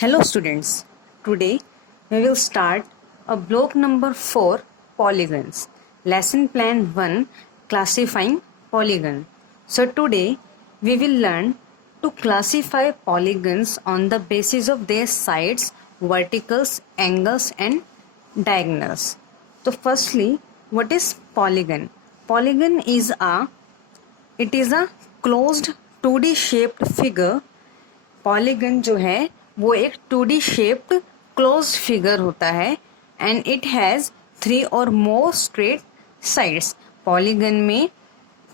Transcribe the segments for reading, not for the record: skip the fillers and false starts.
Hello students, today we will start a block number 4 polygons. Lesson plan 1 classifying polygon. So today we will learn to classify polygons on the basis of their sides, verticals, angles and diagonals. So firstly, what is polygon? Polygon is a closed 2D shaped figure. Polygon जो है वो एक 2D shaped close figure होता है and it has 3 और मोर straight sides. Polygon में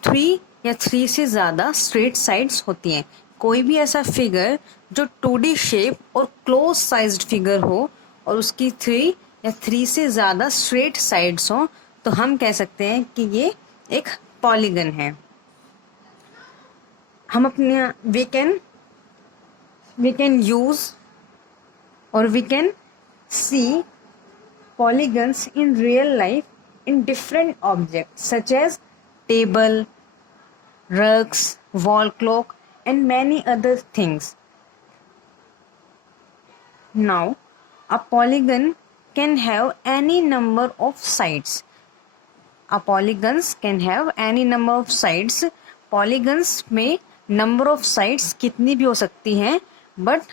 3 या 3 से ज़्यादा स्ट्रेट साइड्स होती हैं. कोई भी ऐसा फिगर जो 2D शेप और क्लोज साइज्ड फिगर हो और उसकी 3 या 3 से ज़्यादा स्ट्रेट साइड्स हो तो हम कह सकते हैं कि ये एक पॉलीगन है. हम अपने we can use or we can see polygons in real life in different objects such as table, rugs, wall clock and many other things. Now, a polygon can have any number of sides. A polygons can have any number of sides. Polygons में number of sides कितनी भी हो सकती हैं but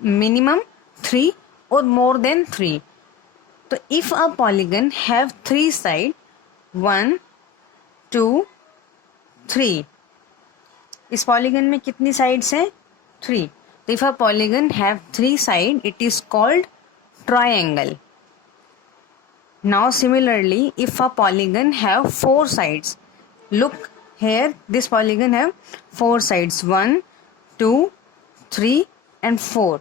minimum 3 or more than 3. तो if a polygon have 3 side 1 2 3, इस polygon में कितनी sides हैं 3. तो if a polygon have 3 side it is called triangle. Now similarly if a polygon have 4 sides, look here, this polygon have 4 sides 1 2 3 and 4.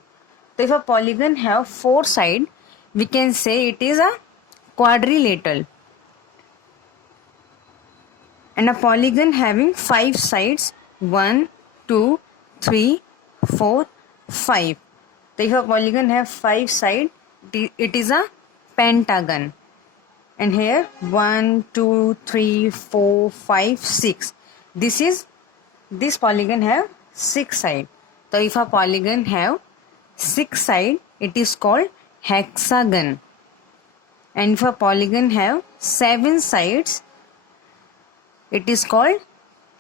So if a polygon have 4 sides, we can say it is a quadrilateral. And a polygon having 5 sides 1 2 3 4 5. So if a polygon have 5 sides, it is a pentagon. And here 1 2 3 4 5 6. This polygon have 6 sides. So if a polygon have 6 sides, it is called hexagon. And if a polygon have 7 sides, it is called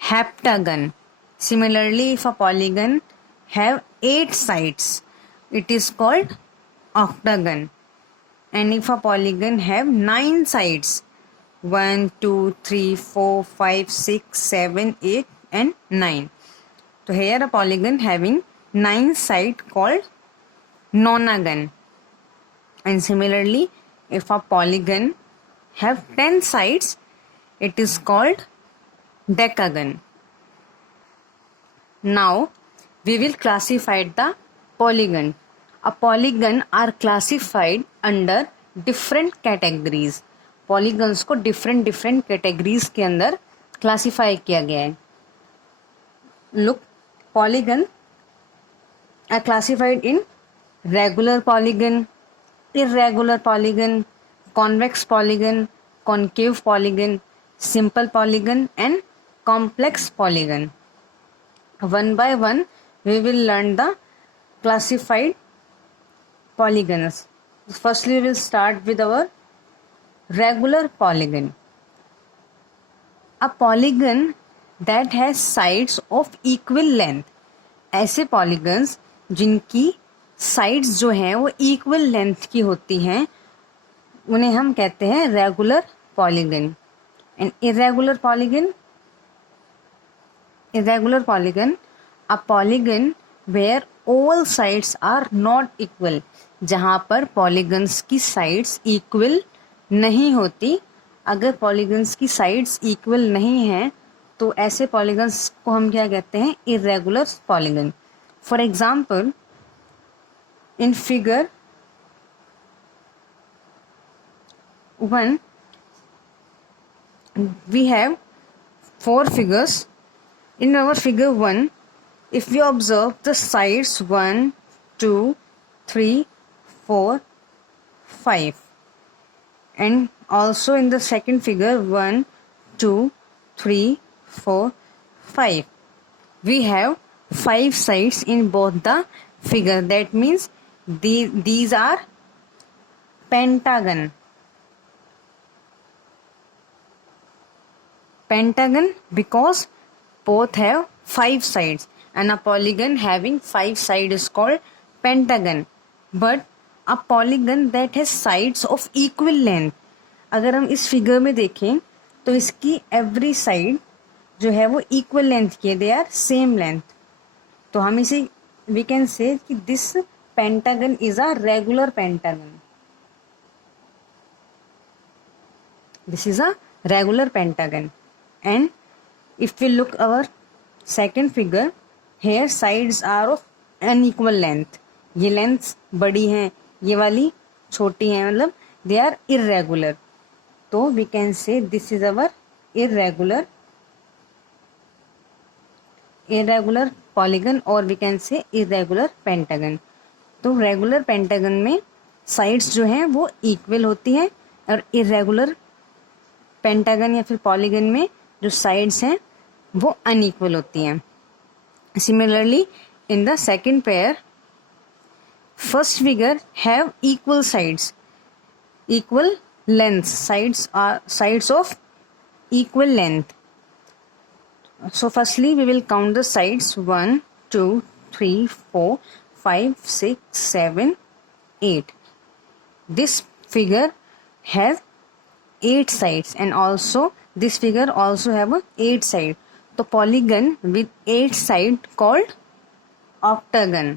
heptagon. Similarly, if a polygon have 8 sides, it is called octagon. And if a polygon have 9 sides, 1 2 3 4 5 6 7 8 and 9. So here a polygon having 9 sides called nonagon. And similarly, if a polygon have 10 sides, it is called decagon. Now we will classify the polygon. A polygon are classified under different categories. Polygons को different categories के अंदर classify किया गया है. Look, polygon are classified in regular polygon, irregular polygon, convex polygon, concave polygon, simple polygon and complex polygon. One by one we will learn the classified polygons. Firstly we will start with our regular polygon. A polygon that has sides of equal length. ऐसे polygons जिनकी sides जो हैं वो equal length की होती हैं उन्हें हम कहते हैं regular polygon. And irregular polygon, a polygon where all sides are not equal. जहाँ पर polygons की sides equal नहीं होती. अगर polygons की sides equal नहीं हैं तो ऐसे polygons को हम क्या कहते हैं irregular polygon. For example, in figure 1 we have 4 figures. In our figure 1, if we observe the sides 1 2 3 4 5 and also in the second figure 1 2 3 4 5, we have 5 sides in both the figure. That means these are pentagon. Pentagon because both have 5 sides, and a polygon having 5 sides is called pentagon. But a polygon that has sides of equal length, अगर हम इस figure में देखें तो इसकी every side जो है वो इक्वल लेंथ की है, दे आर सेम लेंथ. तो हम इसे वी कैन से कि this pentagon is a regular pentagon. This is a regular pentagon. And if we look our second figure, here sides are of unequal length. ये lengths बड़ी हैं, ये वाली छोटी हैं, मतलब they are irregular. तो we can say this is our irregular polygon, और we can say irregular pentagon. तो रेगुलर पेंटागन में साइड्स जो हैं वो इक्वल होती हैं, और इरेगुलर पेंटागन या फिर पॉलीगन में जो साइड्स हैं वो अनइक्वल होती हैं. Similarly in the second pair, first figure have equal sides, equal length, sides are sides of equal length. So firstly we will count the sides 1 2 3 4 5 6 7 8. This figure have 8 sides, and also this figure also have a 8 side. तो polygon with 8 side called octagon.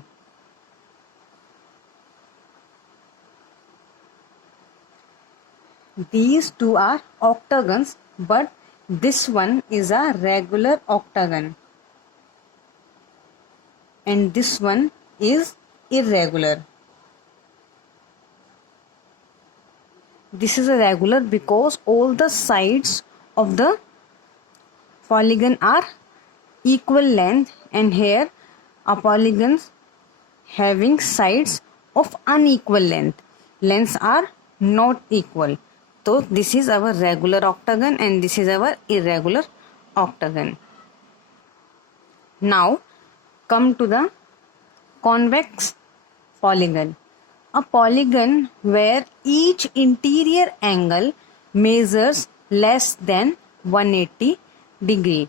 These two are octagons, but this one is a regular octagon, and this one is irregular. This is a regular because all the sides of the polygon are equal length, and here a polygon having sides of unequal length. Lengths are not equal. So this is our regular octagon and this is our irregular octagon. Now come to the convex polygon. A polygon where each interior angle measures less than 180 degree.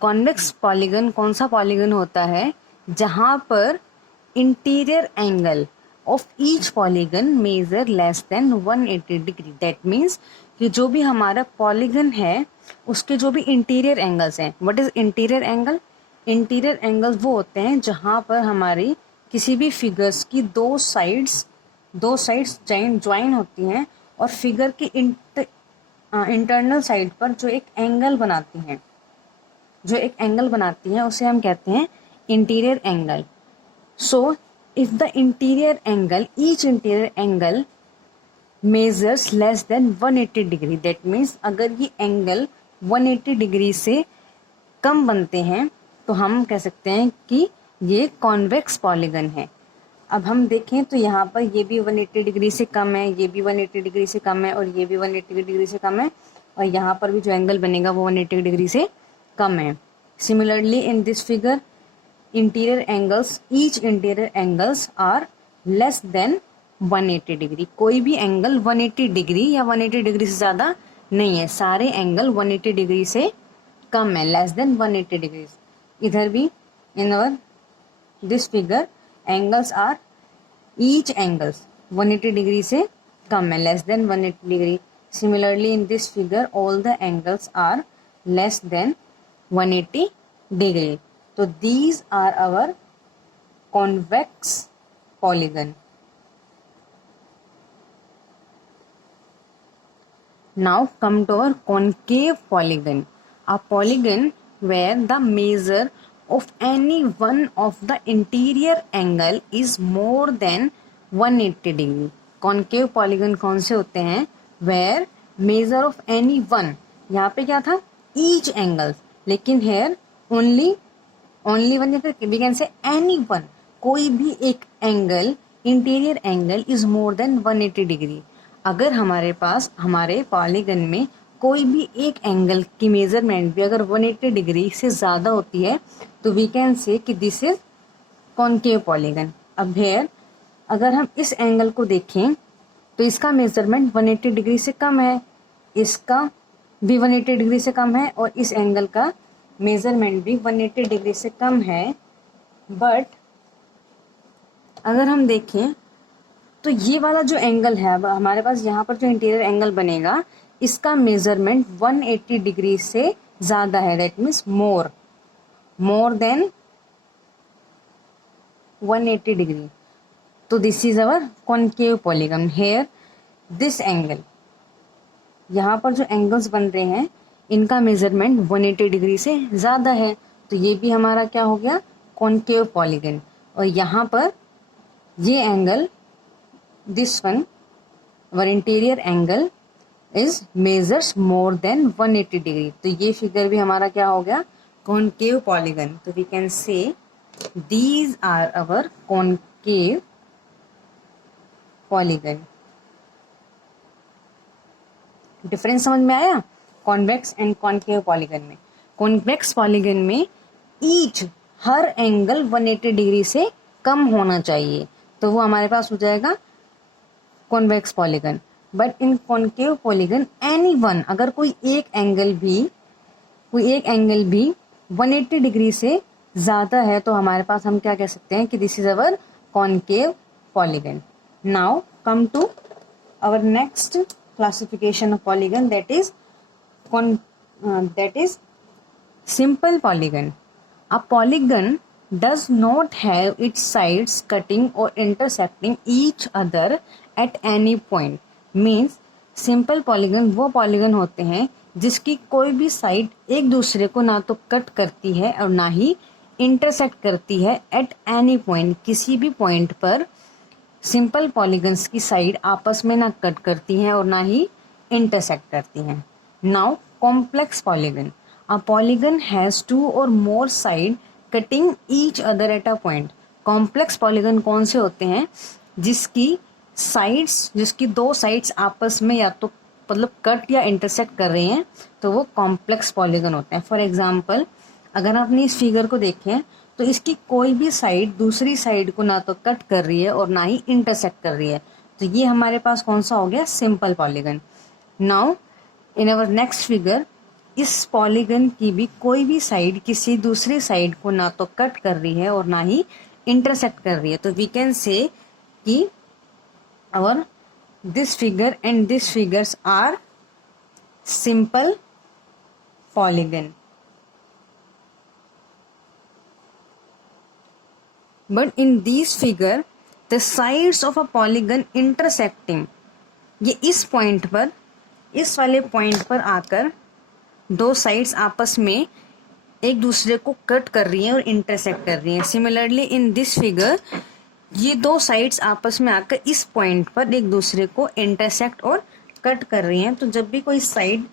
Convex polygon कौन सा polygon होता है जहाँ पर interior angle of each polygon measure less than 180 degree. That means कि जो भी हमारा पॉलीगन है उसके जो भी इंटीरियर एंगल्स हैं. What is interior angle? Interior angles वो होते हैं जहाँ पर हमारी किसी भी फिगर्स की दो साइड्स ज्वाइन होती हैं और फिगर की इंटरनल साइड पर जो एक एंगल बनाती हैं उसे हम कहते हैं interior angle. So if the interior angle each interior angle measures less than 180 degree, that means अगर ये एंगल 180 डिग्री से कम बनते हैं तो हम कह सकते हैं कि ये कॉन्वेक्स पॉलीगन है. अब हम देखें तो यहाँ पर ये भी 180 डिग्री से कम है, ये भी 180 डिग्री से कम है और ये भी 180 डिग्री से कम है, और यहाँ पर भी जो एंगल बनेगा वो 180 डिग्री से कम है. Similarly in this figure interior angles, each interior angles are less than 180 degree. कोई भी एंगल 180 डिग्री या 180 डिग्री से ज़्यादा नहीं है, सारे एंगल 180 डिग्री से कम है, लेस देन 180 डिग्री. इधर भी in our this figure angles are each angles 180 degree से कम है, less than 180 degree. Similarly in this figure all the angles are less than 180 degree. तो these are our convex polygon. Now come to our concave polygon. A polygon where the measure of any one of the interior angle is more than 180 degree. Concave polygon कौन से होते हैं? Where measure of any one, यहाँ पे क्या था? Each angle, लेकिन here only one, या फिर we can say any one, कोई भी एक angle interior angle is more than 180 degree. अगर हमारे पास हमारे पॉलीगन में कोई भी एक एंगल की मेजरमेंट भी अगर 180 डिग्री से ज़्यादा होती है तो वी कैन से कि दिस इज कॉनकेव पॉलीगन. अब हेयर अगर हम इस एंगल को देखें तो इसका मेजरमेंट 180 डिग्री से कम है, इसका भी 180 डिग्री से कम है और इस एंगल का मेजरमेंट भी 180 डिग्री से कम है। बट अगर हम देखें तो ये वाला जो एंगल है, अब हमारे पास यहाँ पर जो इंटीरियर एंगल बनेगा इसका मेजरमेंट 180 डिग्री से ज़्यादा है, that means more than 180 degree. तो this is our concave polygon. Here this angle, यहाँ पर जो एंगल्स बन रहे हैं इनका मेजरमेंट 180 डिग्री से ज़्यादा है, तो ये भी हमारा क्या हो गया, कॉनकेव पॉलीगन। और यहाँ पर ये angle, this one, our interior angle is measures more than 180 degree, तो ये फिगर भी हमारा क्या हो गया, कॉनकेव पॉलीगन। तो we can say these are our concave polygon. Difference समझ में आया कॉन्वेक्स एंड कॉनकेव पॉलीगन में? कॉन्वेक्स पॉलीगन में ईच हर एंगल 180 डिग्री से कम होना चाहिए, तो वो हमारे पास हो जाएगा convex polygon. But in concave polygon any one, अगर कोई एक एंगल भी 180 डिग्री से ज़्यादा है तो हमारे पास हम क्या कह सकते हैं कि this is our concave polygon. Now come to our next classification of polygon, that is simple polygon. A polygon does not have its sides cutting or intersecting each other at any point. Means simple polygon वो polygon होते हैं जिसकी कोई भी side एक दूसरे को ना तो कट करती है और ना ही इंटरसेक्ट करती है एट एनी पॉइंट, किसी भी पॉइंट पर सिंपल पॉलीगन्स की साइड आपस में ना कट करती हैं और ना ही इंटरसेक्ट करती हैं। Now complex polygon, a polygon has 2 और more side cutting each other at a point. Complex polygon कौन से होते हैं, जिसकी 2 साइड्स आपस में या तो मतलब कट या इंटरसेक्ट कर रही हैं, तो वो कॉम्प्लेक्स पॉलीगन होते हैं। फॉर एग्जाम्पल अगर आप अपनी इस फिगर को देखें तो इसकी कोई भी साइड दूसरी साइड को ना तो कट कर रही है और ना ही इंटरसेक्ट कर रही है, तो ये हमारे पास कौन सा हो गया, simple polygon. Now in our next figure, इस पॉलीगन की भी कोई भी साइड किसी दूसरी साइड को ना तो कट कर रही है और ना ही इंटरसेक्ट कर रही है, तो वी कैन से कि our this figure and this figures are simple polygon. But in these figure, the sides of a polygon intersecting, ये इस पॉइंट पर, इस वाले पॉइंट पर आकर 2 साइड्स आपस में एक दूसरे को कट कर रही हैं और इंटरसेक्ट कर रही हैं। सिमिलरली इन दिस फिगर, ये 2 साइड्स आपस में आकर इस पॉइंट पर एक दूसरे को इंटरसेक्ट और कट कर रही हैं। तो जब भी कोई साइड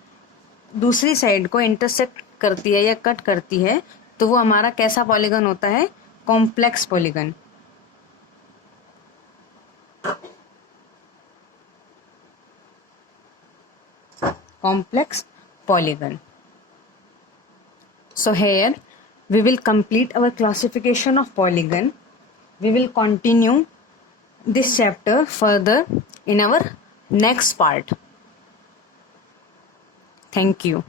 दूसरी साइड को इंटरसेक्ट करती है या कट करती है तो वो हमारा कैसा पॉलीगन होता है, complex polygon. Complex polygon. So here we will complete our classification of polygon. We will continue this chapter further in our next part. Thank you.